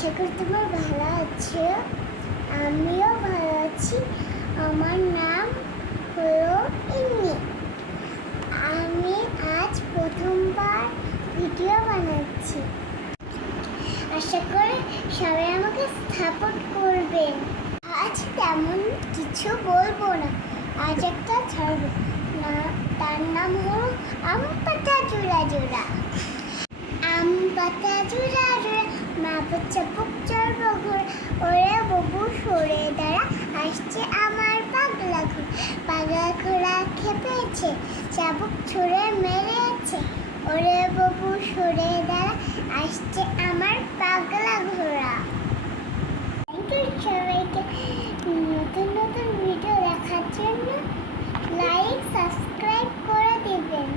আশা করি তোমার ভালো আছো। আমিও ভালো আছি। আমার নাম হলো ইন্নি। আমি আজ প্রথমবার ভিডিও বানাচ্ছি। আশা করি সবাই আমাকে সাপোর্ট করবেন। আজ তেমন কিছু বলবো না, আজ একটা ছাড়ব না, তার নাম হলো আম পাতা জোড়া জোড়া। আম পাতা জোড়া জোড়া, মা বাচ্চা বুক চড়ব ঘোড়া, ওরে বাবু সরে দাঁড়া, আসছে আমার পাগলা ঘোড়া। পাগলা ঘোড়া খেপেছে, চাবুক ছুঁড়ে মেরেছে, ওরে বাবু সরে দাঁড়া, আসছে আমার পাগলা ঘোড়া। থ্যাংক ইউ সবাইকে নতুন নতুন ভিডিও দেখার জন্য। লাইক সাবস্ক্রাইব করে দিবেন।